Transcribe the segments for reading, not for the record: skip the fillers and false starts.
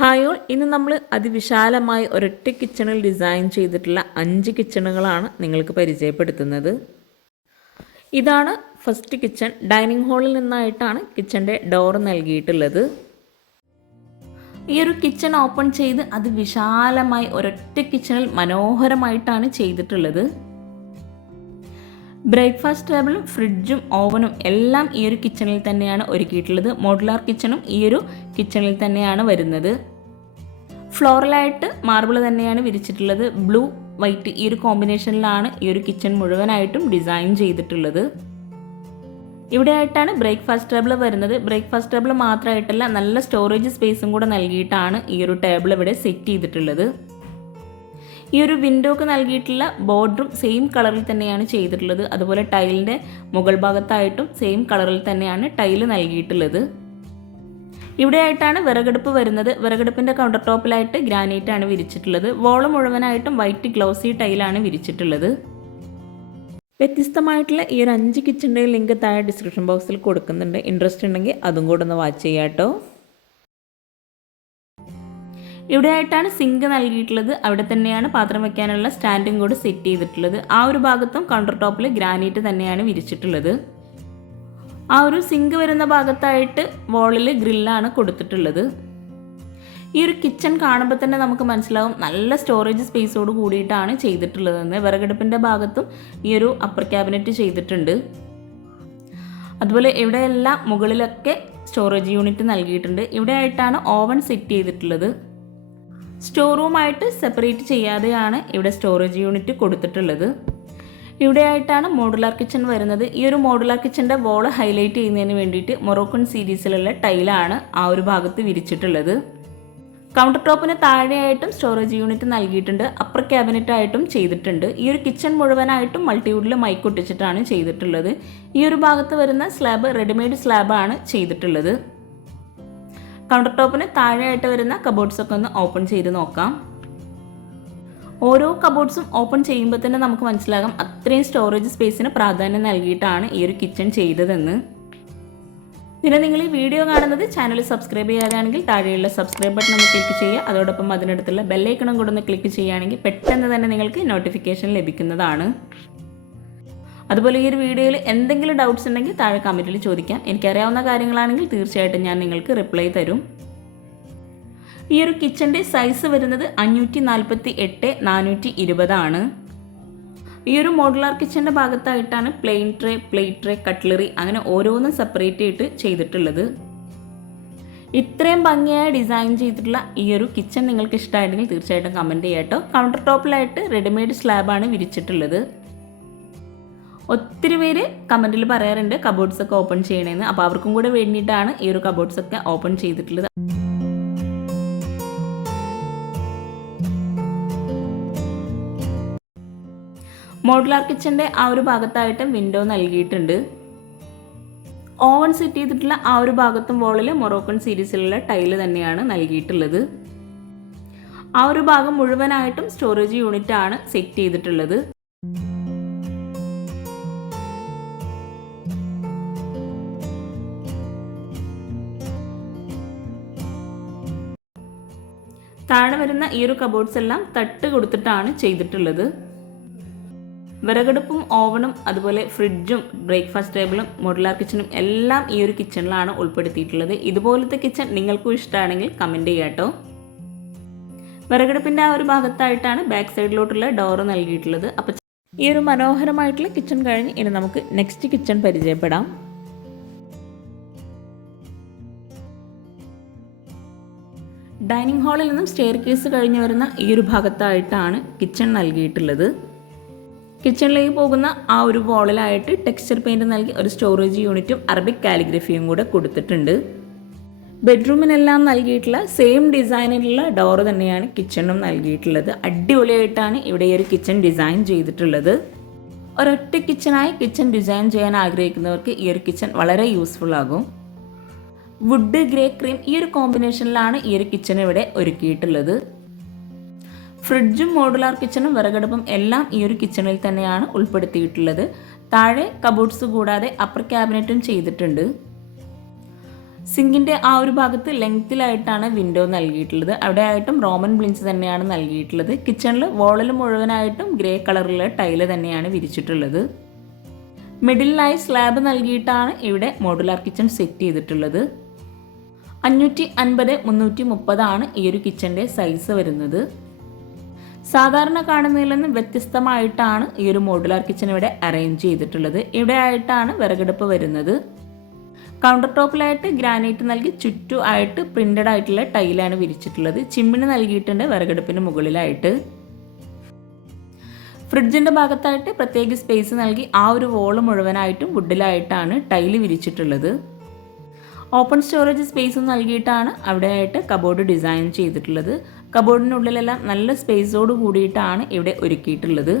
Hi all, ഇന്ന് നമ്മൾ അതിവിശാലമായി ഒരൊറ്റ കിച്ചണിൽ ഡിസൈൻ ചെയ്തിട്ടുള്ള 5 കിച്ചണുകളാണ് നിങ്ങൾക്ക് പരിചയപ്പെടുത്തുന്നത്. ഇതാണ് ഫസ്റ്റ് കിച്ചൺ. ഡൈനിങ് ഹാളിൽ നിന്നായിട്ടാണ് കിച്ചൻ്റെ ഡോർ നൽകിയിട്ടുള്ളത്. ഈ ഒരു കിച്ചൺ ഓപ്പൺ ചെയ്ത് അതിവിശാലമായി ഒരൊറ്റ കിച്ചണിൽ മനോഹരമായിട്ടാണ് ചെയ്തിട്ടുള്ളത്. ബ്രേക്ക്ഫാസ്റ്റ് ടേബിളും ഫ്രിഡ്ജും ഓവനും എല്ലാം ഈ ഒരു കിച്ചണിൽ തന്നെയാണ് ഒരുക്കിയിട്ടുള്ളത്. മോഡുലാർ കിച്ചണും ഈ ഒരു കിച്ചണിൽ തന്നെയാണ് വരുന്നത്. ഫ്ലോറലായിട്ട് മാർബിൾ തന്നെയാണ് വിരിച്ചിട്ടുള്ളത്. ബ്ലൂ വൈറ്റ് ഈ ഒരു കോമ്പിനേഷനിലാണ് ഈ ഒരു കിച്ചൺ മുഴുവനായിട്ടും ഡിസൈൻ ചെയ്തിട്ടുള്ളത്. ഇവിടെ ആയിട്ടാണ് ബ്രേക്ക്ഫാസ്റ്റ് ടേബിൾ വരുന്നത്. ബ്രേക്ക്ഫാസ്റ്റ് ടേബിൾ മാത്രമായിട്ടല്ല, നല്ല സ്റ്റോറേജ് സ്പേസും കൂടെ നൽകിയിട്ടാണ് ഈ ഒരു ടേബിൾ ഇവിടെ സെറ്റ് ചെയ്തിട്ടുള്ളത്. ഈ ഒരു വിൻഡോക്ക് നൽകിയിട്ടുള്ള ബോർഡറും സെയിം കളറിൽ തന്നെയാണ് ചെയ്തിട്ടുള്ളത്. അതുപോലെ ടൈലിൻ്റെ മുകൾ ഭാഗത്തായിട്ടും സെയിം കളറിൽ തന്നെയാണ് ടൈല് നൽകിയിട്ടുള്ളത്. ഇവിടെയായിട്ടാണ് വിറകടുപ്പ് വരുന്നത്. വിറകടുപ്പിൻ്റെ കൗണ്ടർ ടോപ്പിലായിട്ട് ഗ്രാനൈറ്റ് ആണ് വിരിച്ചിട്ടുള്ളത്. വോള് മുഴുവനായിട്ടും വൈറ്റ് ഗ്ലോസി ടൈലാണ് വിരിച്ചിട്ടുള്ളത്. വ്യത്യസ്തമായിട്ടുള്ള ഈ ഒരു 5 കിച്ചണിൻ്റെ ലിങ്ക് താഴെ ഡിസ്ക്രിപ്ഷൻ ബോക്സിൽ കൊടുക്കുന്നുണ്ട്. ഇൻട്രസ്റ്റ് ഉണ്ടെങ്കിൽ അതും കൂടെ ഒന്ന് വാച്ച് ചെയ്യാം കേട്ടോ. ഇവിടെയായിട്ടാണ് സിങ്ക് നൽകിയിട്ടുള്ളത്. അവിടെ തന്നെയാണ് പാത്രം വയ്ക്കാനുള്ള സ്റ്റാൻഡും കൂടെ സെറ്റ് ചെയ്തിട്ടുള്ളത്. ആ ഒരു ഭാഗത്തും കൗണ്ടർ ടോപ്പിൽ ഗ്രാനൈറ്റ് തന്നെയാണ് വിരിച്ചിട്ടുള്ളത്. ആ ഒരു സിങ്ക് വരുന്ന ഭാഗത്തായിട്ട് വോളിൽ ഗ്രില്ലാണ് കൊടുത്തിട്ടുള്ളത്. ഈ ഒരു കിച്ചൺ കാണുമ്പോൾ തന്നെ നമുക്ക് മനസ്സിലാവും നല്ല സ്റ്റോറേജ് സ്പേസോട് കൂടിയിട്ടാണ് ചെയ്തിട്ടുള്ളതെന്ന്. വിറകടുപ്പിൻ്റെ ഭാഗത്തും ഈ ഒരു അപ്പർ ക്യാബിനറ്റ് ചെയ്തിട്ടുണ്ട്. അതുപോലെ ഇവിടെയെല്ലാം മുകളിലൊക്കെ സ്റ്റോറേജ് യൂണിറ്റ് നൽകിയിട്ടുണ്ട്. ഇവിടെ ആയിട്ടാണ് ഓവൻ സെറ്റ് ചെയ്തിട്ടുള്ളത്. സ്റ്റോർ റൂമായിട്ട് സെപ്പറേറ്റ് ചെയ്യാതെയാണ് ഇവിടെ സ്റ്റോറേജ് യൂണിറ്റ് കൊടുത്തിട്ടുള്ളത്. ഇവിടെയായിട്ടാണ് മോഡുലാർ കിച്ചൺ വരുന്നത്. ഈ ഒരു മോഡുലാർ കിച്ചൻ്റെ വോള് ഹൈലൈറ്റ് ചെയ്യുന്നതിന് വേണ്ടിയിട്ട് മൊറോക്കൺ സീരീസിലുള്ള ടൈലാണ് ആ ഒരു ഭാഗത്ത് വിരിച്ചിട്ടുള്ളത്. കൗണ്ടർ ടോപ്പിന് താഴെയായിട്ടും സ്റ്റോറേജ് യൂണിറ്റ് നൽകിയിട്ടുണ്ട്. അപ്പർ ക്യാബിനറ്റ് ആയിട്ടും ചെയ്തിട്ടുണ്ട്. ഈ ഒരു കിച്ചൺ മുഴുവനായിട്ടും മൾട്ടിവുഡിൽ മൈക്ക് ഒട്ടിച്ചിട്ടാണ് ചെയ്തിട്ടുള്ളത്. ഈ ഒരു ഭാഗത്ത് വരുന്ന സ്ലാബ് റെഡിമെയ്ഡ് സ്ലാബാണ് ചെയ്തിട്ടുള്ളത്. കൗണ്ടർ ടോപ്പിന് താഴെയായിട്ട് വരുന്ന കബോർഡ്സൊക്കെ ഒന്ന് ഓപ്പൺ ചെയ്ത് നോക്കാം. ഓരോ കബോർഡ്സും ഓപ്പൺ ചെയ്യുമ്പോൾ തന്നെ നമുക്ക് മനസ്സിലാകാം അത്രയും സ്റ്റോറേജ് സ്പേസിന് പ്രാധാന്യം നൽകിയിട്ടാണ് ഈ ഒരു കിച്ചൺ ചെയ്തതെന്ന്. പിന്നെ നിങ്ങൾ ഈ വീഡിയോ കാണുന്നത് ചാനൽ സബ്സ്ക്രൈബ് ചെയ്യാതെയാണെങ്കിൽ താഴെയുള്ള സബ്സ്ക്രൈബ് ബട്ടൺ ഒന്ന് ക്ലിക്ക് ചെയ്യുക. അതോടൊപ്പം അതിനടുത്തുള്ള ബെല്ലൈക്കണും കൂടെ ഒന്ന് ക്ലിക്ക് ചെയ്യുകയാണെങ്കിൽ പെട്ടെന്ന് തന്നെ നിങ്ങൾക്ക് നോട്ടിഫിക്കേഷൻ ലഭിക്കുന്നതാണ്. അതുപോലെ ഈ ഒരു വീഡിയോയിൽ എന്തെങ്കിലും ഡൗട്ട്സ് ഉണ്ടെങ്കിൽ താഴെ കമൻറ്റിൽ ചോദിക്കാം. എനിക്കറിയാവുന്ന കാര്യങ്ങളാണെങ്കിൽ തീർച്ചയായിട്ടും ഞാൻ നിങ്ങൾക്ക് റിപ്ലൈ തരും. ഈ ഒരു കിച്ചൻ്റെ സൈസ് വരുന്നത് 548x420 ആണ്. ഈ ഒരു മോഡുലാർ കിച്ചൻ്റെ ഭാഗത്തായിട്ടാണ് plain tray, plate tray, cutlery അങ്ങനെ ഓരോന്നും സെപ്പറേറ്റ് ആയിട്ട് ചെയ്തിട്ടുള്ളത്. ഇത്രയും ഭംഗിയായി ഡിസൈൻ ചെയ്തിട്ടുള്ള ഈ ഒരു കിച്ചൺ നിങ്ങൾക്ക് ഇഷ്ടമായിട്ടുണ്ടെങ്കിൽ തീർച്ചയായിട്ടും കമൻറ്റ് ചെയ്യാം കേട്ടോ. കൗണ്ടർ ടോപ്പിലായിട്ട് റെഡിമെയ്ഡ് സ്ലാബാണ് വിരിച്ചിട്ടുള്ളത്. ഒത്തിരി പേര് കമൻറ്റിൽ പറയാറുണ്ട് കബോർഡ്സൊക്കെ ഓപ്പൺ ചെയ്യണമെന്ന്. അപ്പോൾ അവർക്കും കൂടെ വേണ്ടിയിട്ടാണ് ഈ ഒരു കബോർഡ്സൊക്കെ ഓപ്പൺ ചെയ്തിട്ടുള്ളത്. മോഡുലാർ കിച്ചൻ്റെ ആ ഒരു ഭാഗത്തായിട്ട് വിൻഡോ നൽകിയിട്ടുണ്ട്. ഓവൻ സെറ്റ് ചെയ്തിട്ടുള്ള ആ ഒരു ഭാഗത്തും വോളിൽ മൊറോക്കൺ സീരീസിലുള്ള ടൈല് തന്നെയാണ് നൽകിയിട്ടുള്ളത്. ആ ഒരു ഭാഗം മുഴുവനായിട്ടും സ്റ്റോറേജ് യൂണിറ്റ് ആണ് സെറ്റ് ചെയ്തിട്ടുള്ളത്. താഴെ വരുന്ന ഈ ഒരു കബോർഡ്സ് എല്ലാം തട്ട് കൊടുത്തിട്ടാണ് ചെയ്തിട്ടുള്ളത്. വിറകടുപ്പും ഓവനും അതുപോലെ ഫ്രിഡ്ജും ബ്രേക്ക്ഫാസ്റ്റ് ടേബിളും മോഡുലാർ കിച്ചണും എല്ലാം ഈ ഒരു കിച്ചണിലാണ് ഉൾപ്പെടുത്തിയിട്ടുള്ളത്. ഇതുപോലത്തെ കിച്ചൺ നിങ്ങൾക്കും ഇഷ്ടമാണെങ്കിൽ കമൻറ്റ് ചെയ്യാം കേട്ടോ. വിറകടുപ്പിൻ്റെ ആ ഒരു ഭാഗത്തായിട്ടാണ് ബാക്ക് സൈഡിലോട്ടുള്ള ഡോറ് നൽകിയിട്ടുള്ളത്. അപ്പോൾ ഈ ഒരു മനോഹരമായിട്ടുള്ള കിച്ചൺ കഴിഞ്ഞ് ഇനി നമുക്ക് നെക്സ്റ്റ് കിച്ചൺ പരിചയപ്പെടാം. ഡൈനിങ് ഹാളിൽ നിന്നും സ്റ്റെയർ കേസ് കഴിഞ്ഞ് വരുന്ന ഈ ഒരു ഭാഗത്തായിട്ടാണ് കിച്ചൺ നൽകിയിട്ടുള്ളത്. കിച്ചണിലേക്ക് പോകുന്ന ആ ഒരു വോളിലായിട്ട് ടെക്സ്ചർ പെയിൻറ് നൽകി ഒരു സ്റ്റോറേജ് യൂണിറ്റും അറബിക് കാലിഗ്രഫിയും കൂടെ കൊടുത്തിട്ടുണ്ട്. ബെഡ്റൂമിനെല്ലാം നൽകിയിട്ടുള്ള സെയിം ഡിസൈനിലുള്ള ഡോറ് തന്നെയാണ് കിച്ചണും നൽകിയിട്ടുള്ളത്. അടിപൊളിയായിട്ടാണ് ഇവിടെ ഈ ഒരു കിച്ചൺ ഡിസൈൻ ചെയ്തിട്ടുള്ളത്. ഒരൊറ്റ കിച്ചണായി കിച്ചൺ ഡിസൈൻ ചെയ്യാൻ ആഗ്രഹിക്കുന്നവർക്ക് ഈ ഒരു കിച്ചൺ വളരെ യൂസ്ഫുൾ ആകും. വുഡ് ഗ്രേ ക്രീം ഈ ഒരു കോമ്പിനേഷനിലാണ് ഈ ഒരു കിച്ചൺ ഇവിടെ ഒരുക്കിയിട്ടുള്ളത്. ഫ്രിഡ്ജും മോഡുലാർ കിച്ചണും വിറകടുപ്പും എല്ലാം ഈ ഒരു കിച്ചണിൽ തന്നെയാണ് ഉൾപ്പെടുത്തിയിട്ടുള്ളത്. താഴെ കബോർഡ്സ് കൂടാതെ അപ്പർ ക്യാബിനറ്റും ചെയ്തിട്ടുണ്ട്. സിങ്കിൻ്റെ ആ ഒരു ഭാഗത്ത് ലെങ്ത്തിലായിട്ടാണ് വിൻഡോ നൽകിയിട്ടുള്ളത്. അവിടെ ആയിട്ടും റോമൻ ബ്ലിൻസ് തന്നെയാണ് നൽകിയിട്ടുള്ളത്. കിച്ചണിൽ വോളിൽ മുഴുവനായിട്ടും ഗ്രേ കളറിലുള്ള ടൈല് തന്നെയാണ് വിരിച്ചിട്ടുള്ളത്. മിഡിലായി സ്ലാബ് നൽകിയിട്ടാണ് ഇവിടെ മോഡുലാർ കിച്ചൺ സെറ്റ് ചെയ്തിട്ടുള്ളത്. 550x330 ഈ ഒരു കിച്ചൻ്റെ സൈസ് വരുന്നത്. സാധാരണ കാണുന്നതിൽ നിന്ന് വ്യത്യസ്തമായിട്ടാണ് ഈ ഒരു മോഡുലാർ കിച്ചൺ ഇവിടെ അറേഞ്ച് ചെയ്തിട്ടുള്ളത്. ഇവിടെ ആയിട്ടാണ് വിറകടുപ്പ് വരുന്നത്. കൗണ്ടർ ടോപ്പിലായിട്ട് ഗ്രാനൈറ്റ് നൽകി ചുറ്റും ആയിട്ട് പ്രിന്റഡ് ആയിട്ടുള്ള ടൈലാണ് വിരിച്ചിട്ടുള്ളത്. ചിമ്മിണി നൽകിയിട്ടുണ്ട് വിറകടുപ്പിന് മുകളിലായിട്ട്. ഫ്രിഡ്ജിൻ്റെ ഭാഗത്തായിട്ട് പ്രത്യേക സ്പേസ് നൽകി ആ ഒരു വോള് മുഴുവനായിട്ടും വുഡിലായിട്ടാണ് ടൈല് വിരിച്ചിട്ടുള്ളത്. ഓപ്പൺ സ്റ്റോറേജ് സ്പേസ് നൽകിയിട്ടാണ് അവിടെയായിട്ട് കബോർഡ് ഡിസൈൻ ചെയ്തിട്ടുള്ളത്. കബോർഡിനുള്ളിലെല്ലാം നല്ല സ്പേസോട് കൂടിയിട്ടാണ് ഇവിടെ ഒരുക്കിയിട്ടുള്ളത്.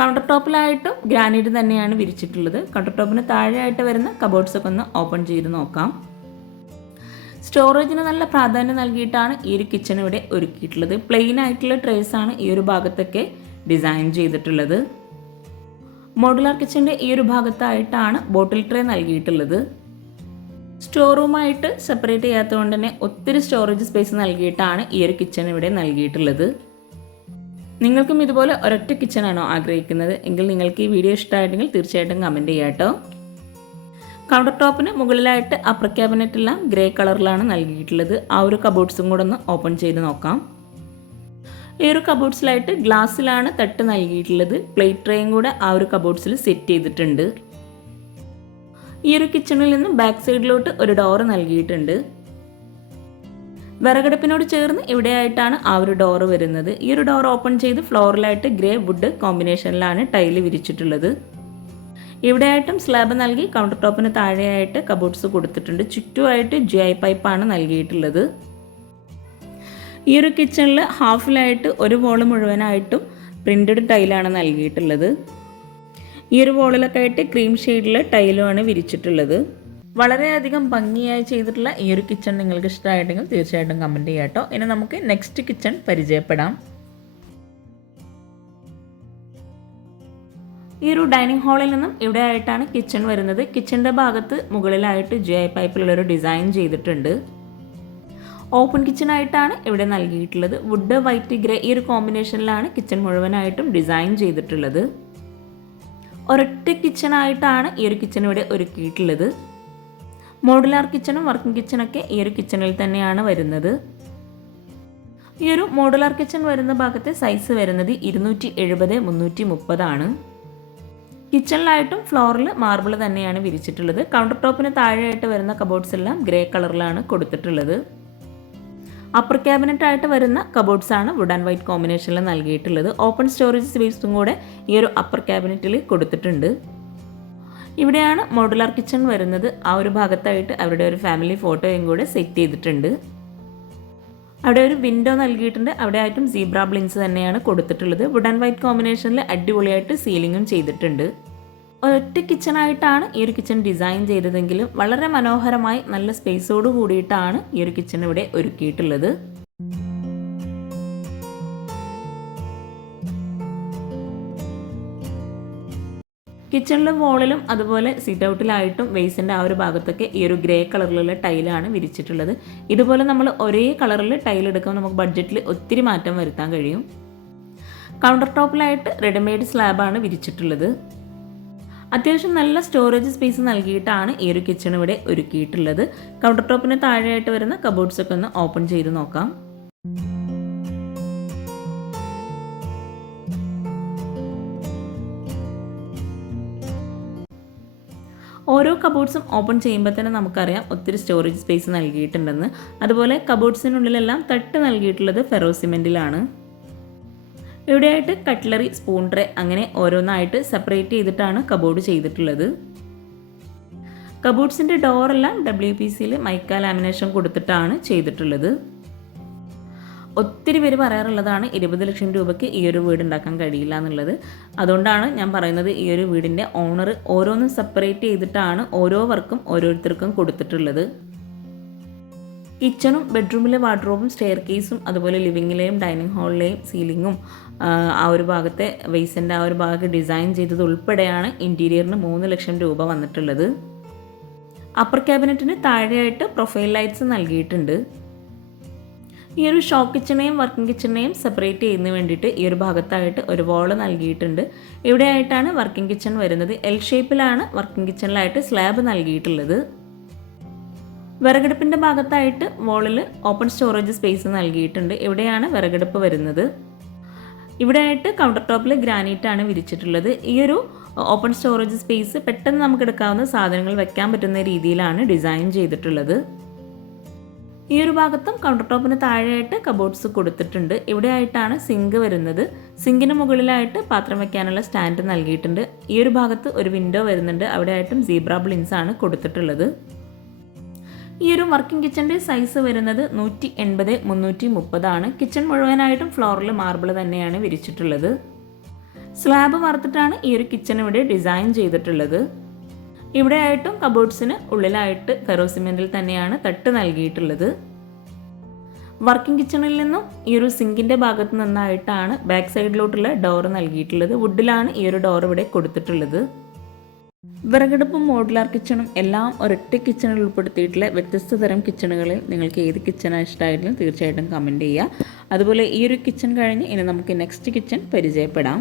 കൗണ്ടർ ടോപ്പിലായിട്ടും ഗ്രാനൈറ്റ് തന്നെയാണ് വിരിച്ചിട്ടുള്ളത്. കൗണ്ടർ ടോപ്പിന് താഴെയായിട്ട് വരുന്ന കബോർഡ്സ് ഒക്കെ ഒന്ന് ഓപ്പൺ ചെയ്ത് നോക്കാം. സ്റ്റോറേജിന് നല്ല പ്രാധാന്യം നൽകിയിട്ടാണ് ഈ ഒരു കിച്ചൺ ഇവിടെ ഒരുക്കിയിട്ടുള്ളത്. പ്ലെയിൻ ആയിട്ടുള്ള ട്രേസ് ആണ് ഈ ഒരു ഭാഗത്തൊക്കെ ഡിസൈൻ ചെയ്തിട്ടുള്ളത്. മോഡുലാർ കിച്ചൻ്റെ ഈ ഒരു ഭാഗത്തായിട്ടാണ് ബോട്ടിൽ ട്രേ നൽകിയിട്ടുള്ളത്. സ്റ്റോർ റൂമായിട്ട് സെപ്പറേറ്റ് ചെയ്യാത്തതുകൊണ്ട് തന്നെ ഒത്തിരി സ്റ്റോറേജ് സ്പേസ് നൽകിയിട്ടാണ് ഈ ഒരു കിച്ചൺ ഇവിടെ നൽകിയിട്ടുള്ളത്. നിങ്ങൾക്കും ഇതുപോലെ ഒരൊറ്റ കിച്ചണാണോ ആഗ്രഹിക്കുന്നത് എങ്കിൽ നിങ്ങൾക്ക് ഈ വീഡിയോ ഇഷ്ടമായിട്ടെങ്കിൽ തീർച്ചയായിട്ടും കമൻറ്റ് ചെയ്യാം കേട്ടോ. കൗണ്ടർ ടോപ്പിന് മുകളിലായിട്ട് അപ്പർ ക്യാബിനറ്റ് എല്ലാം ഗ്രേ കളറിലാണ് നൽകിയിട്ടുള്ളത്. ആ ഒരു കബോർഡ്സും കൂടെ ഒന്ന് ഓപ്പൺ ചെയ്ത് നോക്കാം. ഈ ഒരു കബോർഡ്സിലായിട്ട് ഗ്ലാസ്സിലാണ് തട്ട് നൽകിയിട്ടുള്ളത്. പ്ലേറ്റ് ട്രേയും കൂടെ ആ ഒരു കബോർഡ്സിൽ സെറ്റ് ചെയ്തിട്ടുണ്ട്. ഈ ഒരു കിച്ചണിൽ നിന്ന് ബാക്ക് സൈഡിലോട്ട് ഒരു ഡോറ് നൽകിയിട്ടുണ്ട്. വിറകടുപ്പിനോട് ചേർന്ന് ഇവിടെയായിട്ടാണ് ആ ഒരു ഡോറ് വരുന്നത്. ഈ ഒരു ഡോർ ഓപ്പൺ ചെയ്ത് ഫ്ലോറിലായിട്ട് ഗ്രേ വുഡ് കോമ്പിനേഷനിലാണ് ടൈല് വിരിച്ചിട്ടുള്ളത്. ഇവിടെയായിട്ടും സ്ലാബ് നൽകി കൗണ്ടർ ടോപ്പിന് താഴെയായിട്ട് കബോർഡ്സ് കൊടുത്തിട്ടുണ്ട്. ചുറ്റുമായിട്ട് GI പൈപ്പാണ് നൽകിയിട്ടുള്ളത്. ഈ ഒരു കിച്ചണിൽ ഹാഫിലായിട്ട് ഒരു വോള് മുഴുവനായിട്ടും പ്രിന്റഡ് ടൈലാണ് നൽകിയിട്ടുള്ളത്. ഈ ഒരു വോളിലൊക്കെ ആയിട്ട് ക്രീം ഷെയ്ഡിൽ ടൈലുമാണ് വിരിച്ചിട്ടുള്ളത്. വളരെയധികം ഭംഗിയായി ചെയ്തിട്ടുള്ള ഈ ഒരു കിച്ചൺ നിങ്ങൾക്ക് ഇഷ്ടമായിട്ടെങ്കിൽ തീർച്ചയായിട്ടും കമൻറ്റ് ചെയ്യാം കേട്ടോ. ഇനി നമുക്ക് നെക്സ്റ്റ് കിച്ചൺ പരിചയപ്പെടാം. ഈ ഒരു ഡൈനിങ് ഹാളിൽ നിന്നും ഇവിടെ ആയിട്ടാണ് കിച്ചൺ വരുന്നത്. കിച്ചണിൻ്റെ ഭാഗത്ത് മുകളിലായിട്ട് GI പൈപ്പിലുള്ളൊരു ഡിസൈൻ ചെയ്തിട്ടുണ്ട്. ഓപ്പൺ കിച്ചൺ ആയിട്ടാണ് ഇവിടെ നൽകിയിട്ടുള്ളത്. വുഡ് വൈറ്റ് ഗ്രേ ഈ ഒരു കോമ്പിനേഷനിലാണ് കിച്ചൺ മുഴുവനായിട്ടും ഡിസൈൻ ചെയ്തിട്ടുള്ളത്. ഒരൊറ്റ കിച്ചൺ ആയിട്ടാണ് ഈ ഒരു കിച്ചൺ ഇവിടെ ഒരുക്കിയിട്ടുള്ളത്. മോഡുലാർ കിച്ചണും വർക്കിംഗ് കിച്ചണൊക്കെ ഈ ഒരു കിച്ചണിൽ തന്നെയാണ് വരുന്നത്. ഈ ഒരു മോഡുലാർ കിച്ചൺ വരുന്ന ഭാഗത്തെ സൈസ് വരുന്നത് 270x330 ആണ്. കിച്ചണിലായിട്ടും ഫ്ലോറിൽ മാർബിൾ തന്നെയാണ് വിരിച്ചിട്ടുള്ളത്. കൗണ്ടർ ടോപ്പിന് താഴെയായിട്ട് വരുന്ന കബോർഡ്സ് എല്ലാം ഗ്രേ കളറിലാണ് കൊടുത്തിട്ടുള്ളത്. അപ്പർ ക്യാബിനറ്റ് ആയിട്ട് വരുന്ന കബോർഡ്സ് ആണ് വുഡ് ആൻഡ് വൈറ്റ് കോമ്പിനേഷനിൽ നൽകിയിട്ടുള്ളത്. ഓപ്പൺ സ്റ്റോറേജ് സ്പേസും കൂടെ ഈ ഒരു അപ്പർ ക്യാബിനറ്റിൽ കൊടുത്തിട്ടുണ്ട്. ഇവിടെയാണ് മോഡുലാർ കിച്ചൺ വരുന്നത്. ആ ഒരു ഭാഗത്തായിട്ട് അവരുടെ ഒരു ഫാമിലി ഫോട്ടോയും കൂടെ സെറ്റ് ചെയ്തിട്ടുണ്ട്. അവിടെ ഒരു വിൻഡോ നൽകിയിട്ടുണ്ട്. അവിടെ ആയിട്ടും സീബ്ര ബ്ലിൻസ് തന്നെയാണ് കൊടുത്തിട്ടുള്ളത്. വുഡ് ആൻഡ് വൈറ്റ് കോമ്പിനേഷനിൽ അടിപൊളിയായിട്ട് സീലിങ്ങും ചെയ്തിട്ടുണ്ട്. ഒരൊറ്റ കിച്ചണായിട്ടാണ് ഈ ഒരു കിച്ചൺ ഡിസൈൻ ചെയ്തതെങ്കിലും വളരെ മനോഹരമായി നല്ല സ്പേസോട് കൂടിയിട്ടാണ് ഈ ഒരു കിച്ചൺ ഇവിടെ ഒരുക്കിയിട്ടുള്ളത്. കിച്ചണിലെ വോളിലും അതുപോലെ സിറ്റ് ഔട്ടിലായിട്ടും വേസിൻ്റെ ആ ഒരു ഭാഗത്തൊക്കെ ഈ ഒരു ഗ്രേ കളറിലുള്ള ടൈലാണ് വിരിച്ചിട്ടുള്ളത്. ഇതുപോലെ നമ്മൾ ഒരേ കളറിൽ ടൈൽ എടുക്കുമ്പോൾ നമുക്ക് ബഡ്ജറ്റിൽ ഒത്തിരി മാറ്റം വരുത്താൻ കഴിയും. കൗണ്ടർ ടോപ്പിലായിട്ട് റെഡിമെയ്ഡ് സ്ലാബാണ് വിരിച്ചിട്ടുള്ളത്. അത്യാവശ്യം നല്ല സ്റ്റോറേജ് സ്പേസ് നൽകിയിട്ടാണ് ഈ ഒരു കിച്ചൺ ഇവിടെ ഒരുക്കിയിട്ടുള്ളത്. കൗണ്ടർ ടോപ്പിന് താഴെയായിട്ട് വരുന്ന കബോർഡ്സൊക്കെ ഒന്ന് ഓപ്പൺ ചെയ്ത് നോക്കാം. ഓരോ കബോർഡ്സും ഓപ്പൺ ചെയ്യുമ്പോൾ തന്നെ നമുക്കറിയാം ഒത്തിരി സ്റ്റോറേജ് സ്പേസ് നൽകിയിട്ടുണ്ടെന്ന്. അതുപോലെ കബോർഡ്സിനുള്ളിലെല്ലാം തട്ട് നൽകിയിട്ടുള്ളത് ഫെറോ സിമെൻറ്റിലാണ്. ഇവിടെയായിട്ട് കട്ട്ലറി, സ്പൂൺ ട്രേ അങ്ങനെ ഓരോന്നായിട്ട് സെപ്പറേറ്റ് ചെയ്തിട്ടാണ് കബോർഡ് ചെയ്തിട്ടുള്ളത്. കബോർഡ്സിൻ്റെ ഡോറെല്ലാം WPCയിൽ മൈക്ക ലാമിനേഷൻ കൊടുത്തിട്ടാണ് ചെയ്തിട്ടുള്ളത്. ഒത്തിരി പേര് പറയാറുള്ളതാണ് 20 ലക്ഷം രൂപയ്ക്ക് ഈ ഒരു വീട് ഉണ്ടാക്കാൻ കഴിയില്ല എന്നുള്ളത്. അതുകൊണ്ടാണ് ഞാൻ പറയുന്നത് ഈ ഒരു വീടിൻ്റെ ഓണർ ഓരോന്നും സെപ്പറേറ്റ് ചെയ്തിട്ടാണ് ഓരോ വർക്കും ഓരോരുത്തർക്കും കൊടുത്തിട്ടുള്ളത്. കിച്ചണും ബെഡ്റൂമിലെ വാർഡ്രോബും സ്റ്റെയർ കേസും അതുപോലെ ലിവിങ്ങിലെയും ഡൈനിങ് ഹാളിലെയും സീലിങ്ങും ആ ഒരു ഭാഗത്തെ വെയ്സിൻ്റെ ആ ഒരു ഭാഗത്ത് ഡിസൈൻ ചെയ്തത് ഉൾപ്പെടെയാണ് ഇൻറ്റീരിയറിന് 3 ലക്ഷം രൂപ വന്നിട്ടുള്ളത്. അപ്പർ ക്യാബിനറ്റിന് താഴെയായിട്ട് പ്രൊഫൈൽ ലൈറ്റ്സ് നൽകിയിട്ടുണ്ട്. ഈ ഒരു ഷോ കിച്ചണെയും വർക്കിംഗ് കിച്ചണെയും സെപ്പറേറ്റ് ചെയ്യുന്നതിന് വേണ്ടിയിട്ട് ഈ ഒരു ഭാഗത്തായിട്ട് ഒരു വോള് നൽകിയിട്ടുണ്ട്. ഇവിടെയായിട്ടാണ് വർക്കിംഗ് കിച്ചൺ വരുന്നത്. എൽ ഷേപ്പിലാണ് വർക്കിംഗ് കിച്ചണിലായിട്ട് സ്ലാബ് നൽകിയിട്ടുള്ളത്. വിറകടുപ്പിൻ്റെ ഭാഗത്തായിട്ട് വോളിൽ ഓപ്പൺ സ്റ്റോറേജ് സ്പേസ് നൽകിയിട്ടുണ്ട്. ഇവിടെയാണ് വിറകടുപ്പ് വരുന്നത്. ഇവിടെയായിട്ട് കൗണ്ടർ ടോപ്പിൽ ഗ്രാനൈറ്റാണ് വിരിച്ചിട്ടുള്ളത്. ഈ ഒരു ഓപ്പൺ സ്റ്റോറേജ് സ്പേസ് പെട്ടെന്ന് നമുക്ക് എടുക്കാവുന്ന സാധനങ്ങൾ വെക്കാൻ പറ്റുന്ന രീതിയിലാണ് ഡിസൈൻ ചെയ്തിട്ടുള്ളത്. ഈ ഒരു ഭാഗത്തും കൗണ്ടർ ടോപ്പിന് താഴെയായിട്ട് കബോർഡ്സ് കൊടുത്തിട്ടുണ്ട്. ഇവിടെയായിട്ടാണ് സിങ്ക് വരുന്നത്. സിങ്കിന് മുകളിലായിട്ട് പാത്രം വയ്ക്കാനുള്ള സ്റ്റാൻഡ് നൽകിയിട്ടുണ്ട്. ഈ ഒരു ഭാഗത്ത് ഒരു വിൻഡോ വരുന്നുണ്ട്. അവിടെയായിട്ടും സീബ്ര ബ്ലിൻസ് ആണ് കൊടുത്തിട്ടുള്ളത്. ഈ ഒരു വർക്കിംഗ് കിച്ചൻ്റെ സൈസ് വരുന്നത് 180x330 ആണ്. കിച്ചൺ മുഴുവനായിട്ടും ഫ്ലോറിൽ മാർബിൾ തന്നെയാണ് വിരിച്ചിട്ടുള്ളത്. സ്ലാബ് വാർത്തിട്ടാണ് ഈ ഒരു കിച്ചൺ ഇവിടെ ഡിസൈൻ ചെയ്തിട്ടുള്ളത്. ഇവിടെയായിട്ടും കബോർഡ്സിന് ഉള്ളിലായിട്ട് കെറോസിമെൻറ്റിൽ തന്നെയാണ് തട്ട് നൽകിയിട്ടുള്ളത്. വർക്കിംഗ് കിച്ചണിൽ നിന്നും ഈ ഒരു സിങ്കിൻ്റെ ഭാഗത്ത് നിന്നായിട്ടാണ് ബാക്ക് സൈഡിലോട്ടുള്ള ഡോർ നൽകിയിട്ടുള്ളത്. വുഡിലാണ് ഈ ഒരു ഡോർ ഇവിടെ കൊടുത്തിട്ടുള്ളത്. വിറകടുപ്പും മോഡുലാർ കിച്ചണും എല്ലാം ഒരൊറ്റ കിച്ചണിൽ ഉൾപ്പെടുത്തിയിട്ടുള്ള വ്യത്യസ്ത തരം കിച്ചണുകളിൽ നിങ്ങൾക്ക് ഏത് കിച്ചണാണ് ഇഷ്ടമായിട്ടും തീർച്ചയായിട്ടും കമൻറ്റ് ചെയ്യുക. അതുപോലെ ഈ ഒരു കിച്ചൺ കഴിഞ്ഞ് ഇനി നമുക്ക് നെക്സ്റ്റ് കിച്ചൺ പരിചയപ്പെടാം.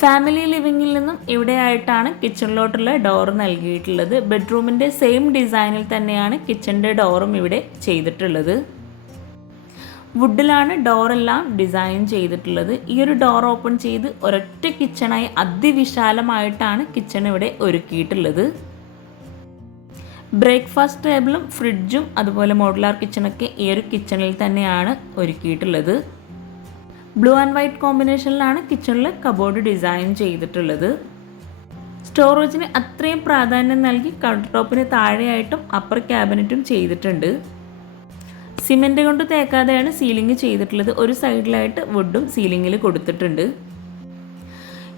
ഫാമിലി ലിവിങ്ങിൽ നിന്നും ഇവിടെയായിട്ടാണ് കിച്ചണിലോട്ടുള്ള ഡോർ നൽകിയിട്ടുള്ളത്. ബെഡ്റൂമിൻ്റെ സെയിം ഡിസൈനിൽ തന്നെയാണ് കിച്ചണിൻ്റെ ഡോറും ഇവിടെ ചെയ്തിട്ടുള്ളത്. വുഡിലാണ് ഡോറെല്ലാം ഡിസൈൻ ചെയ്തിട്ടുള്ളത്. ഈ ഒരു ഡോർ ഓപ്പൺ ചെയ്ത് ഒരൊറ്റ കിച്ചണായി അതിവിശാലമായിട്ടാണ് കിച്ചൺ ഇവിടെ ഒരുക്കിയിട്ടുള്ളത്. ബ്രേക്ക്ഫാസ്റ്റ് ടേബിളും ഫ്രിഡ്ജും അതുപോലെ മോഡുലാർ കിച്ചണൊക്കെ ഈ ഒരു കിച്ചണിൽ തന്നെയാണ് ഒരുക്കിയിട്ടുള്ളത്. ബ്ലൂ ആൻഡ് വൈറ്റ് കോമ്പിനേഷനിലാണ് കിച്ചണിൽ കബോർഡ് ഡിസൈൻ ചെയ്തിട്ടുള്ളത്. സ്റ്റോറേജിന് അത്രയും പ്രാധാന്യം നൽകി കൗണ്ടർ ടോപ്പിന് താഴെയായിട്ടും അപ്പർ ക്യാബിനറ്റും ചെയ്തിട്ടുണ്ട്. സിമെൻറ്റ് കൊണ്ട് തേക്കാതെയാണ് സീലിംഗ് ചെയ്തിട്ടുള്ളത്. ഒരു സൈഡിലായിട്ട് വുഡും സീലിങ്ങിൽ കൊടുത്തിട്ടുണ്ട്.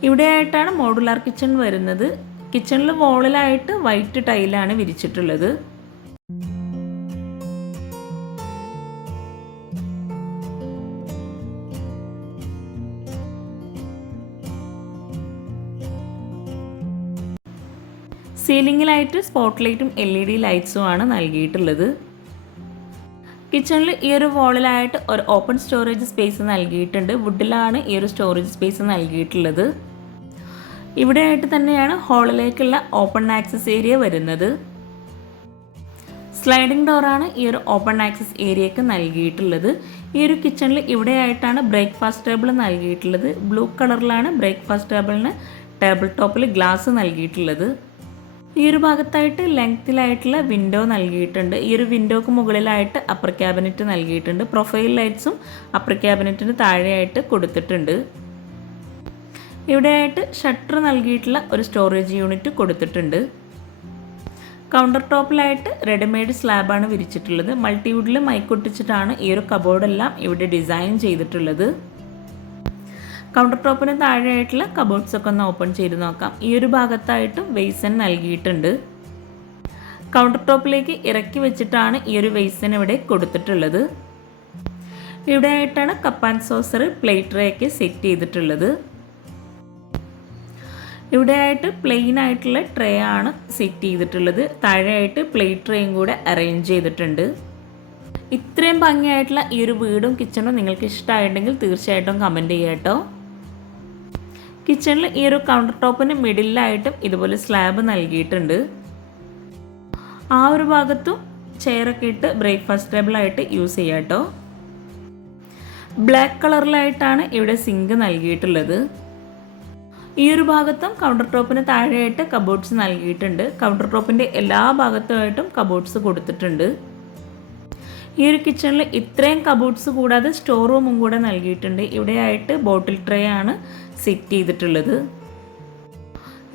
ഇവിടെയായിട്ടാണ് മോഡുലാർ കിച്ചൺ വരുന്നത്. കിച്ചണിൽ വോളിലായിട്ട് വൈറ്റ് ടൈലാണ് വിരിച്ചിട്ടുള്ളത്. സീലിംഗിലായിട്ട് സ്പോട്ട് ലൈറ്റും LED ലൈറ്റ്സും ആണ് നൽകിയിട്ടുള്ളത്. കിച്ചണിൽ ഈ ഒരു വോളിലായിട്ട് ഒരു ഓപ്പൺ സ്റ്റോറേജ് സ്പേസ് നൽകിയിട്ടുണ്ട്. വുഡിലാണ് ഈ ഒരു സ്റ്റോറേജ് സ്പേസ് നൽകിയിട്ടുള്ളത്. ഇവിടെയായിട്ട് തന്നെയാണ് ഹാളിലേക്കുള്ള ഓപ്പൺ ആക്സസ് ഏരിയ വരുന്നത്. സ്ലൈഡിംഗ് ഡോറാണ് ഈ ഒരു ഓപ്പൺ ആക്സസ് ഏരിയക്ക് നൽകിയിട്ടുള്ളത്. ഈ ഒരു കിച്ചണിൽ ഇവിടെയായിട്ടാണ് ബ്രേക്ക്ഫാസ്റ്റ് ടേബിൾ നൽകിയിട്ടുള്ളത്. ബ്ലൂ കളറിലാണ് ബ്രേക്ക്ഫാസ്റ്റ് ടേബിളിന് ടേബിൾ ടോപ്പിൽ ഗ്ലാസ് നൽകിയിട്ടുള്ളത്. ഈ ഒരു ഭാഗത്തായിട്ട് ലെങ്ത്തിലായിട്ടുള്ള വിൻഡോ നൽകിയിട്ടുണ്ട്. ഈ ഒരു വിൻഡോക്ക് മുകളിലായിട്ട് അപ്പർ ക്യാബിനറ്റ് നൽകിയിട്ടുണ്ട്. പ്രൊഫൈൽ ലൈറ്റ്സും അപ്പർ ക്യാബിനറ്റിന് താഴെയായിട്ട് കൊടുത്തിട്ടുണ്ട്. ഇവിടെയായിട്ട് ഷട്ടർ നൽകിയിട്ടുള്ള ഒരു സ്റ്റോറേജ് യൂണിറ്റ് കൊടുത്തിട്ടുണ്ട്. കൗണ്ടർ ടോപ്പിലായിട്ട് റെഡിമെയ്ഡ് സ്ലാബാണ് വിരിച്ചിട്ടുള്ളത്. മൾട്ടിവുഡിൽ മൈക്കൊട്ടിച്ചിട്ടാണ് ഈ ഒരു കബോർഡെല്ലാം ഇവിടെ ഡിസൈൻ ചെയ്തിട്ടുള്ളത്. കൗണ്ടർ ടോപ്പിന് താഴെയായിട്ടുള്ള കബോർഡ്സ് ഒക്കെ ഒന്ന് ഓപ്പൺ ചെയ്ത് നോക്കാം. ഈ ഒരു ഭാഗത്തായിട്ടും വെയ്സൻ നൽകിയിട്ടുണ്ട്. കൗണ്ടർ ടോപ്പിലേക്ക് ഇറക്കി വെച്ചിട്ടാണ് ഈ ഒരു വെയ്സൻ ഇവിടെ കൊടുത്തിട്ടുള്ളത്. ഇവിടെയായിട്ടാണ് cup and saucer plate tray ഒക്കെ സെറ്റ് ചെയ്തിട്ടുള്ളത്. ഇവിടെയായിട്ട് പ്ലെയിൻ ആയിട്ടുള്ള ട്രേ ആണ് സെറ്റ് ചെയ്തിട്ടുള്ളത്. താഴെയായിട്ട് പ്ലേറ്റ് ട്രേയും കൂടെ അറേഞ്ച് ചെയ്തിട്ടുണ്ട്. ഇത്രയും ഭംഗിയായിട്ടുള്ള ഈ ഒരു വീടും കിച്ചണും നിങ്ങൾക്ക് ഇഷ്ടമായിട്ടുണ്ടെങ്കിൽ തീർച്ചയായിട്ടും കമൻറ്റ് ചെയ്യുക കേട്ടോ. കിച്ചണിൽ ഈ ഒരു കൗണ്ടർ ടോപ്പിന് മിഡിലായിട്ടും ഇതുപോലെ സ്ലാബ് നൽകിയിട്ടുണ്ട്. ആ ഒരു ഭാഗത്തും ചെയറൊക്കെ ഇട്ട് ബ്രേക്ക്ഫാസ്റ്റ് ടേബിളായിട്ട് യൂസ് ചെയ്യാം കേട്ടോ. ബ്ലാക്ക് കളറിലായിട്ടാണ് ഇവിടെ സിങ്ക് നൽകിയിട്ടുള്ളത്. ഈ ഒരു ഭാഗത്തും കൗണ്ടർ ടോപ്പിന് താഴെയായിട്ട് കബോർഡ്സ് നൽകിയിട്ടുണ്ട്. കൗണ്ടർ ടോപ്പിൻ്റെ എല്ലാ ഭാഗത്തുമായിട്ടും കബോർഡ്സ് കൊടുത്തിട്ടുണ്ട്. ഈ ഒരു കിച്ചണിൽ ഇത്രയും കബോർഡ്സ് കൂടാതെ സ്റ്റോർ റൂമും കൂടെ നൽകിയിട്ടുണ്ട്. ഇവിടെയായിട്ട് ബോട്ടിൽ ട്രേ ആണ് സെറ്റ് ചെയ്തിട്ടുള്ളത്.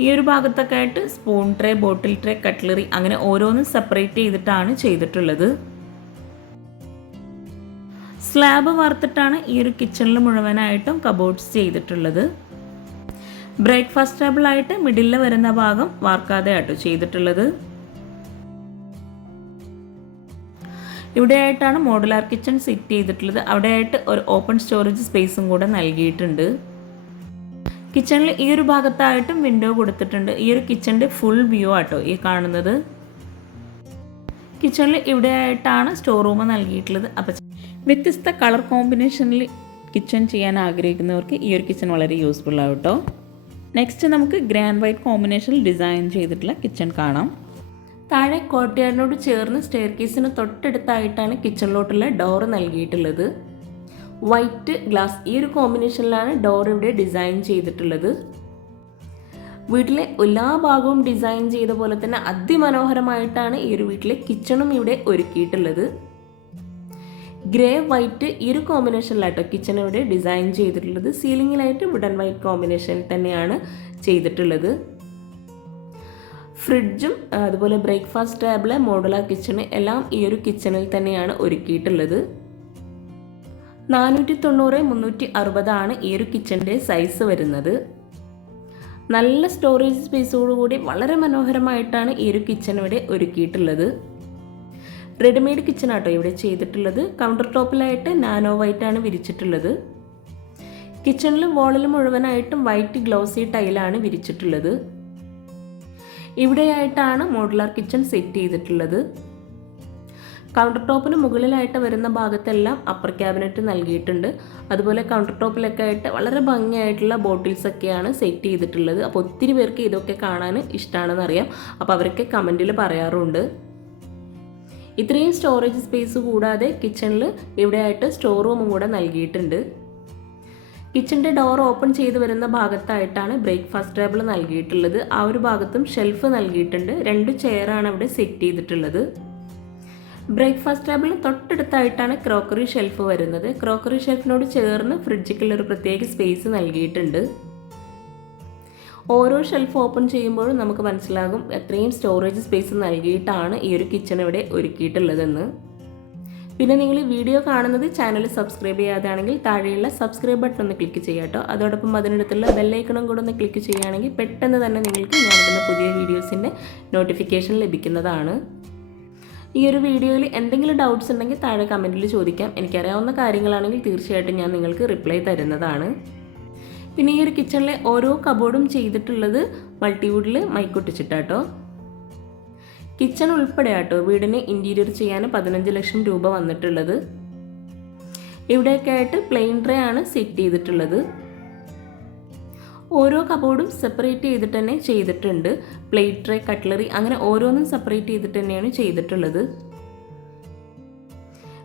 ഈ ഒരു ഭാഗത്തൊക്കെ ആയിട്ട് സ്പൂൺ ട്രേ, ബോട്ടിൽ ട്രേ, കട്ട്ലറി അങ്ങനെ ഓരോന്നും സെപ്പറേറ്റ് ചെയ്തിട്ടാണ് ചെയ്തിട്ടുള്ളത്. സ്ലാബ് വാർത്തിട്ടാണ് ഈ ഒരു കിച്ചണിൽ മുഴുവനായിട്ടും കബോർഡ്സ് ചെയ്തിട്ടുള്ളത്. ബ്രേക്ക്ഫാസ്റ്റ് ടേബിളായിട്ട് മിഡിലിൽ വരുന്ന ഭാഗം വാർക്കാതെ ആട്ടോ ചെയ്തിട്ടുള്ളത്. ഇവിടെയായിട്ടാണ് മോഡുലാർ കിച്ചൺ സെറ്റ് ചെയ്തിട്ടുള്ളത്. അവിടെയായിട്ട് ഒരു ഓപ്പൺ സ്റ്റോറേജ് സ്പേസും കൂടെ നൽകിയിട്ടുണ്ട്. കിച്ചണിൽ ഈ ഒരു ഭാഗത്തായിട്ടും വിൻഡോ കൊടുത്തിട്ടുണ്ട്. ഈ ഒരു കിച്ചണിൻ്റെ ഫുൾ വ്യൂ ആട്ടോ ഈ കാണുന്നത്. കിച്ചണിൽ ഇവിടെയായിട്ടാണ് സ്റ്റോർ റൂം നൽകിയിട്ടുള്ളത്. അപ്പം വ്യത്യസ്ത കളർ കോമ്പിനേഷനിൽ കിച്ചൺ ചെയ്യാൻ ആഗ്രഹിക്കുന്നവർക്ക് ഈ ഒരു കിച്ചൺ വളരെ യൂസ്ഫുൾ ആവും കേട്ടോ. നെക്സ്റ്റ് നമുക്ക് ഗ്രാൻഡ് വൈറ്റ് കോമ്പിനേഷനിൽ ഡിസൈൻ ചെയ്തിട്ടുള്ള കിച്ചൺ കാണാം. താഴെ കോർട്ട്യാർഡിനോട് ചേർന്ന് സ്റ്റെയർ കേസിന് തൊട്ടടുത്തായിട്ടാണ് കിച്ചണിലോട്ടുള്ള ഡോർ നൽകിയിട്ടുള്ളത്. വൈറ്റ് ഗ്ലാസ് ഈ ഒരു കോമ്പിനേഷനിലാണ് ഡോർ ഇവിടെ ഡിസൈൻ ചെയ്തിട്ടുള്ളത്. വീട്ടിലെ എല്ലാ ഭാഗവും ഡിസൈൻ ചെയ്ത പോലെ തന്നെ അതിമനോഹരമായിട്ടാണ് ഈ ഒരു വീട്ടിലെ കിച്ചണും ഇവിടെ ഒരുക്കിയിട്ടുള്ളത്. ഗ്രേ വൈറ്റ് ഈ ഒരു കോമ്പിനേഷനിലാട്ടോ കിച്ചൺ ഇവിടെ ഡിസൈൻ ചെയ്തിട്ടുള്ളത്. സീലിങ്ങിലായിട്ട് വുഡൻ വൈറ്റ് കോമ്പിനേഷൻ തന്നെയാണ് ചെയ്തിട്ടുള്ളത്. ഫ്രിഡ്ജും അതുപോലെ ബ്രേക്ക്ഫാസ്റ്റ് ടേബിള്, മോഡുലാർ കിച്ചണ് എല്ലാം ഈ ഒരു കിച്ചണിൽ തന്നെയാണ് ഒരുക്കിയിട്ടുള്ളത്. 490x360 ഈ ഒരു കിച്ചണിൻ്റെ സൈസ് വരുന്നത്. നല്ല സ്റ്റോറേജ് സ്പേസോടുകൂടി വളരെ മനോഹരമായിട്ടാണ് ഈ ഒരു കിച്ചൺ ഇവിടെ ഒരുക്കിയിട്ടുള്ളത്. റെഡിമെയ്ഡ് കിച്ചൺ ആട്ടോ ഇവിടെ ചെയ്തിട്ടുള്ളത്. കൗണ്ടർ ടോപ്പിലായിട്ട് നാനോ വൈറ്റാണ് വിരിച്ചിട്ടുള്ളത്. കിച്ചണിൽ വോളിൽ മുഴുവനായിട്ടും വൈറ്റ് ഗ്ലോസി ടൈലാണ് വിരിച്ചിട്ടുള്ളത്. ഇവിടെയായിട്ടാണ് മോഡുലാർ കിച്ചൺ സെറ്റ് ചെയ്തിട്ടുള്ളത്. കൗണ്ടർ ടോപ്പിന് മുകളിലായിട്ട് വരുന്ന ഭാഗത്തെല്ലാം അപ്പർ ക്യാബിനറ്റ് നൽകിയിട്ടുണ്ട്. അതുപോലെ കൗണ്ടർ ടോപ്പിലൊക്കെ ആയിട്ട് വളരെ ഭംഗിയായിട്ടുള്ള ബോട്ടിൽസ് ഒക്കെയാണ് സെറ്റ് ചെയ്തിട്ടുള്ളത്. അപ്പോൾ ഒത്തിരി പേർക്ക് ഇതൊക്കെ കാണാൻ ഇഷ്ടമാണെന്ന് അറിയാം. അപ്പോൾ അവരൊക്കെ കമൻറ്റിൽ പറയാറുണ്ട്. ഇത്രയും സ്റ്റോറേജ് സ്പേസ് കൂടാതെ കിച്ചണിൽ ഇവിടെയായിട്ട് സ്റ്റോർ റൂമും കൂടെ നൽകിയിട്ടുണ്ട്. കിച്ചണിൻ്റെ ഡോർ ഓപ്പൺ ചെയ്ത് വരുന്ന ഭാഗത്തായിട്ടാണ് ബ്രേക്ക്ഫാസ്റ്റ് ടേബിൾ നൽകിയിട്ടുള്ളത്. ആ ഒരു ഭാഗത്തും ഷെൽഫ് നൽകിയിട്ടുണ്ട്. 2 ചെയറാണ് അവിടെ സെറ്റ് ചെയ്തിട്ടുള്ളത്. ബ്രേക്ക്ഫാസ്റ്റ് ടേബിളിന് തൊട്ടടുത്തായിട്ടാണ് ക്രോക്കറി ഷെൽഫ് വരുന്നത്. ക്രോക്കറി ഷെൽഫിനോട് ചേർന്ന് ഫ്രിഡ്ജിക്കുള്ളൊരു പ്രത്യേക സ്പേസ് നൽകിയിട്ടുണ്ട്. ഓരോ ഷെൽഫ് ഓപ്പൺ ചെയ്യുമ്പോഴും നമുക്ക് മനസ്സിലാകും എത്രയും സ്റ്റോറേജ് സ്പേസ് നൽകിയിട്ടാണ് ഈ ഒരു കിച്ചൺ ഇവിടെ ഒരുക്കിയിട്ടുള്ളതെന്ന്. പിന്നെ നിങ്ങൾ ഈ വീഡിയോ കാണുന്നത് ചാനൽ സബ്സ്ക്രൈബ് ചെയ്യാതാണെങ്കിൽ താഴെയുള്ള സബ്സ്ക്രൈബ് ബട്ടൺ ഒന്ന് ക്ലിക്ക് ചെയ്യാട്ടോ. അതോടൊപ്പം അതിനടുത്തുള്ള ബെല്ലൈക്കണും കൂടെ ഒന്ന് ക്ലിക്ക് ചെയ്യുകയാണെങ്കിൽ പെട്ടെന്ന് തന്നെ നിങ്ങൾക്ക് ഞാനിടുന്ന പുതിയ വീഡിയോസിൻ്റെ നോട്ടിഫിക്കേഷൻ ലഭിക്കുന്നതാണ്. ഈ ഒരു വീഡിയോയിൽ എന്തെങ്കിലും ഡൗട്ട്സ് ഉണ്ടെങ്കിൽ താഴെ കമൻറ്റിൽ ചോദിക്കാം. എനിക്കറിയാവുന്ന കാര്യങ്ങളാണെങ്കിൽ തീർച്ചയായിട്ടും ഞാൻ നിങ്ങൾക്ക് റിപ്ലൈ തരുന്നതാണ്. പിന്നെ ഈ ഒരു കിച്ചണിലെ ഓരോ കബോർഡും ചെയ്തിട്ടുള്ളത് മൾട്ടിവുഡിൽ മൈക്കൊട്ടിച്ചിട്ടാട്ടോ. കിച്ചൺ ഉൾപ്പെടെ ആട്ടോ വീടിന് ഇൻറ്റീരിയർ ചെയ്യാൻ 15 ലക്ഷം രൂപ വന്നിട്ടുള്ളത്. ഇവിടെയൊക്കെ ആയിട്ട് പ്ലെയിൻ ട്രേ ആണ് സെറ്റ് ചെയ്തിട്ടുള്ളത്. ഓരോ കബോർഡും സെപ്പറേറ്റ് ചെയ്തിട്ട് തന്നെ ചെയ്തിട്ടുണ്ട്. പ്ലേറ്റ് ട്രേ, കട്ട്ലറി അങ്ങനെ ഓരോന്നും സെപ്പറേറ്റ് ചെയ്തിട്ട് തന്നെയാണ് ചെയ്തിട്ടുള്ളത്.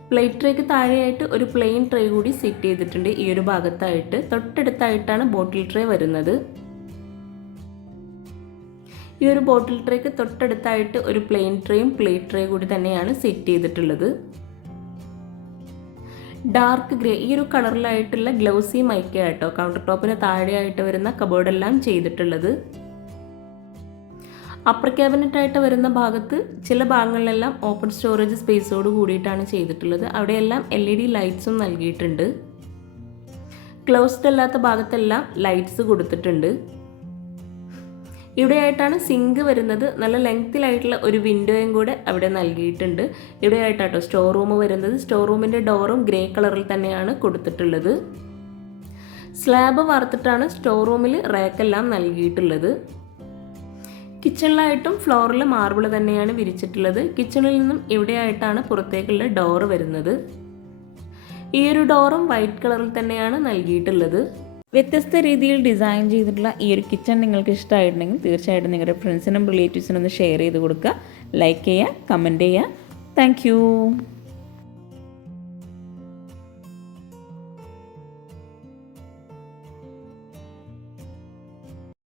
പ്ലേറ്റ് ട്രേക്ക് താഴെയായിട്ട് ഒരു പ്ലെയിൻ ട്രേ കൂടി സെറ്റ് ചെയ്തിട്ടുണ്ട്. ഈ ഒരു ഭാഗത്തായിട്ട് തൊട്ടടുത്തായിട്ടാണ് ബോട്ടിൽ ട്രേ വരുന്നത്. ഈ ഒരു ബോട്ടിൽ ട്രേക്ക് തൊട്ടടുത്തായിട്ട് ഒരു പ്ലെയിൻ ട്രേയും പ്ലേറ്റ് ട്രേ കൂടി തന്നെയാണ് സെറ്റ് ചെയ്തിട്ടുള്ളത്. ഡാർക്ക് ഗ്രേ ഈ ഒരു കളറിലായിട്ടുള്ള ഗ്ലൗസി മൈക്ക ആട്ടോ കൗണ്ടർ ടോപ്പിന് താഴെയായിട്ട് വരുന്ന കബോർഡെല്ലാം ചെയ്തിട്ടുള്ളത്. അപ്പർ ക്യാബിനറ്റ് ആയിട്ട് വരുന്ന ഭാഗത്ത് ചില ഭാഗങ്ങളിലെല്ലാം ഓപ്പൺ സ്റ്റോറേജ് സ്പേസോട് കൂടിയിട്ടാണ് ചെയ്തിട്ടുള്ളത്. അവിടെയെല്ലാം LED ലൈറ്റ്സും നൽകിയിട്ടുണ്ട്. ക്ലോസ്ഡ് അല്ലാത്ത ഭാഗത്തെല്ലാം ലൈറ്റ്സ് കൊടുത്തിട്ടുണ്ട്. ഇവിടെയായിട്ടാണ് സിങ്ക് വരുന്നത്. നല്ല ലെങ്തിലായിട്ടുള്ള ഒരു വിൻഡോയും കൂടെ അവിടെ നൽകിയിട്ടുണ്ട്. ഇവിടെയായിട്ടാട്ടോ സ്റ്റോർ റൂം വരുന്നത്. സ്റ്റോർ റൂമിൻ്റെ ഡോറും ഗ്രേ കളറിൽ തന്നെയാണ് കൊടുത്തിട്ടുള്ളത്. സ്ലാബ് വാർത്തിട്ടാണ് സ്റ്റോർ റൂമിൽ റാക്കെല്ലാം നൽകിയിട്ടുള്ളത്. കിച്ചണിലായിട്ടും ഫ്ലോറിൽ മാർബിൾ തന്നെയാണ് വിരിച്ചിട്ടുള്ളത്. കിച്ചണിൽ നിന്നും ഇവിടെയായിട്ടാണ് പുറത്തേക്കുള്ള ഡോറ് വരുന്നത്. ഈ ഒരു ഡോറും വൈറ്റ് കളറിൽ തന്നെയാണ് നൽകിയിട്ടുള്ളത്. വ്യത്യസ്ത രീതിയിൽ ഡിസൈൻ ചെയ്തിട്ടുള്ള ഈ ഒരു കിച്ചൺ നിങ്ങൾക്ക് ഇഷ്ടമായിട്ടുണ്ടെങ്കിൽ തീർച്ചയായിട്ടും നിങ്ങളുടെ ഫ്രണ്ട്സിനും റിലേറ്റീവ്സിനും ഒന്ന് ഷെയർ ചെയ്ത് കൊടുക്കുക. ലൈക്ക് ചെയ്യുക, കമൻറ്റ് ചെയ്യുക. താങ്ക്